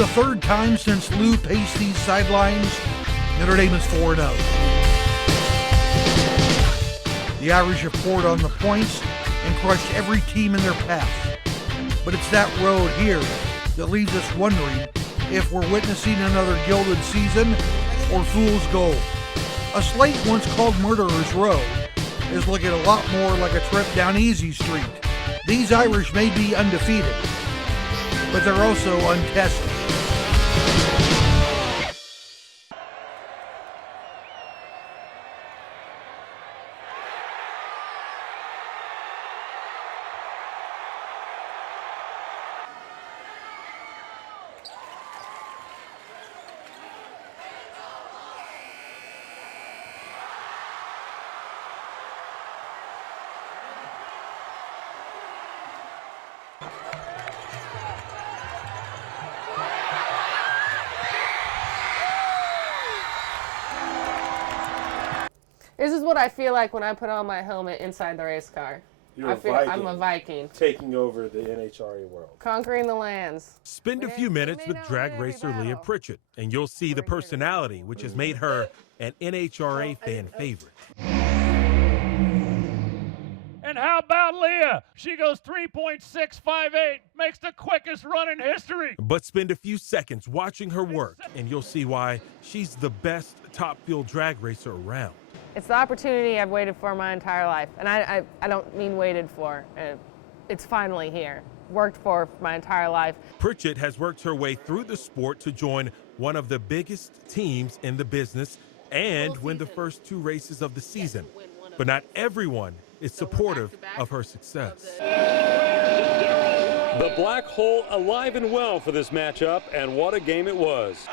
the third time since Lou paced these sidelines, Notre Dame is 4-0. The Irish have poured on the points and crushed every team in their path. But it's that road here that leaves us wondering if we're witnessing another gilded season or fool's gold. A slate once called Murderer's Row is looking a lot more like a trip down Easy Street. These Irish may be undefeated, but they're also untested. This is what I feel like when I put on my helmet inside the race car. I'm a Viking. Taking over the NHRA world. Conquering the lands. Spend a few minutes with drag racer Leah Pritchett, and you'll see the personality which has made her an NHRA fan favorite. And how about Leah? She goes 3.658, makes the quickest run in history. But spend a few seconds watching her work, and you'll see why she's the best top field drag racer around. It's the opportunity I've waited for my entire life. And I don't mean waited for. It's finally here. Worked for my entire life. Pritchett has worked her way through the sport to join one of the biggest teams in the business and win the first 2 races of the season. But not everyone is supportive of her success. The black hole alive and well for this matchup, and what a game it was.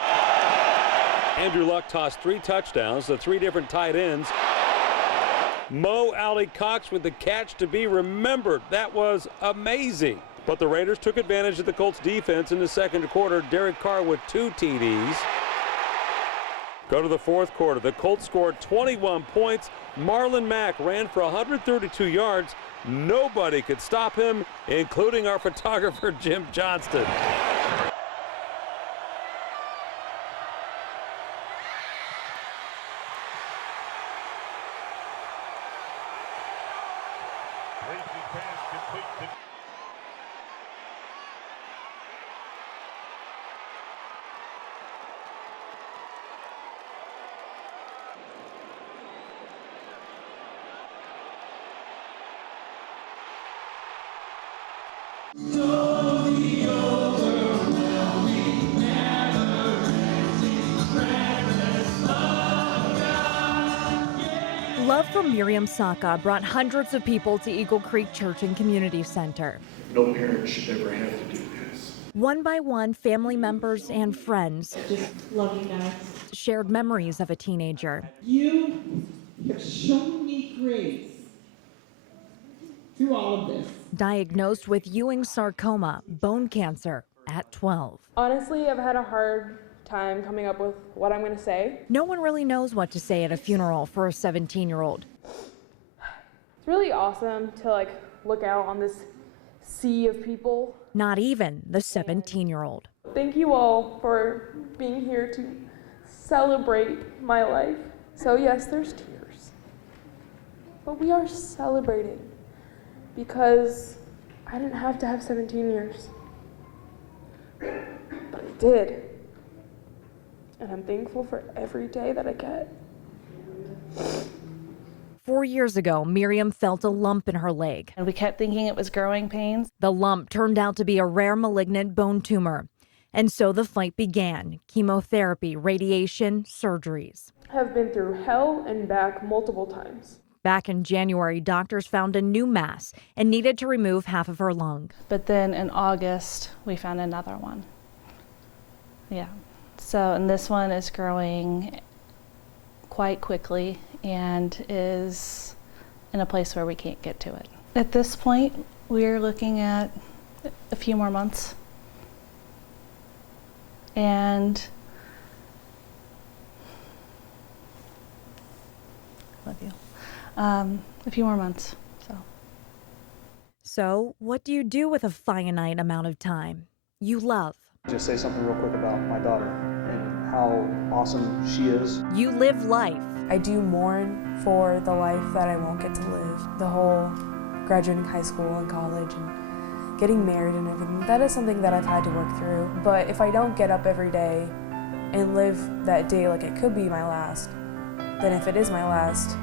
Andrew Luck tossed 3 touchdowns to 3 different tight ends. Mo Alley Cox with the catch to be remembered. That was amazing. But the Raiders took advantage of the Colts defense in the second quarter. Derek Carr with 2 TDs. Go to the fourth quarter. The Colts scored 21 points. Marlon Mack ran for 132 yards. Nobody could stop him, including our photographer, Jim Johnston. Love from Miriam Saka brought hundreds of people to Eagle Creek Church and Community Center. No parent should ever have to do this. One by one, family members and friends just love you guys. shared memories of a teenager. You have shown me grace through all of this. Diagnosed with Ewing sarcoma, bone cancer, at 12. Honestly, I've had a hard time coming up with what I'm going to say. No one really knows what to say at a funeral for a 17-year-old. It's really awesome to look out on this sea of people. Not even the 17-year-old. Thank you all for being here to celebrate my life. So yes, there's tears, but we are celebrating because I didn't have to have 17 years, but I did. And I'm thankful for every day that I get. 4 years ago, Miriam felt a lump in her leg. And we kept thinking it was growing pains. The lump turned out to be a rare malignant bone tumor. And so the fight began. Chemotherapy, radiation, surgeries. I've been through hell and back multiple times. Back in January, doctors found a new mass and needed to remove half of her lung. But then in August, we found another one. Yeah. So, and this one is growing quite quickly and is in a place where we can't get to it. At this point, we're looking at a few more months. And love you. A few more months. So, what do you do with a finite amount of time? You love. Just say something real quick about my daughter and how awesome she is. You live life. I do mourn for the life that I won't get to live. The whole graduating high school and college and getting married and everything. That is something that I've had to work through. But if I don't get up every day and live that day like it could be my last, then if it is my last,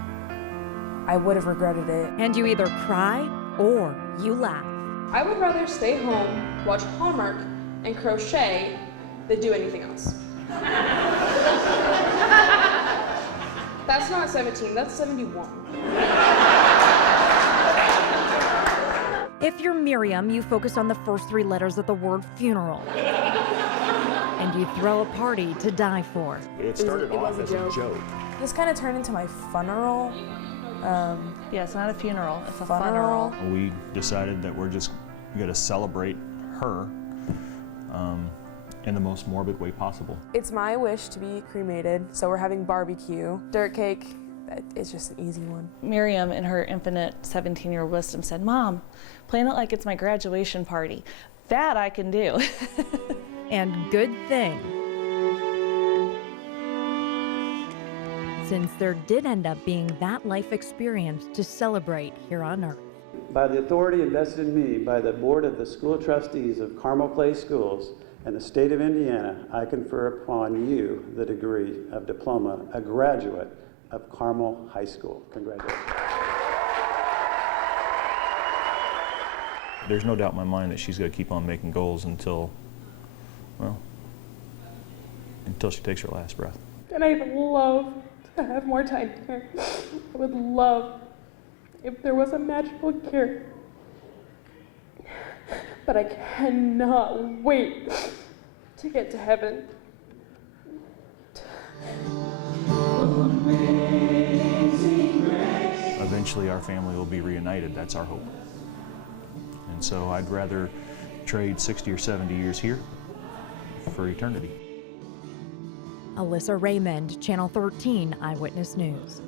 I would have regretted it. And you either cry or you laugh. I would rather stay home, watch Hallmark, and crochet than do anything else. That's not 17, that's 71. If you're Miriam, you focus on the first 3 letters of the word funeral. And you throw a party to die for. It started off as a joke. This kind of turned into my funeral. Yeah, it's not a funeral, it's a Funeral. funeral. We decided that we're going to celebrate her in the most morbid way possible. It's my wish to be cremated, so we're having barbecue. Dirt cake, it's just an easy one. Miriam, in her infinite 17-year wisdom, said, "Mom, plan it like it's my graduation party. That I can do." And good thing. Since there did end up being that life experience to celebrate here on Earth. By the authority invested in me by the Board of the School Trustees of Carmel Place Schools and the state of Indiana, I confer upon you the degree of diploma, a graduate of Carmel High School. Congratulations. There's no doubt in my mind that she's got to keep on making goals until she takes her last breath. And I'd love to have more time here. I would love if there was a magical cure. But I cannot wait to get to heaven. Eventually our family will be reunited, that's our hope. And so I'd rather trade 60 or 70 years here for eternity. Alyssa Raymond, Channel 13 Eyewitness News.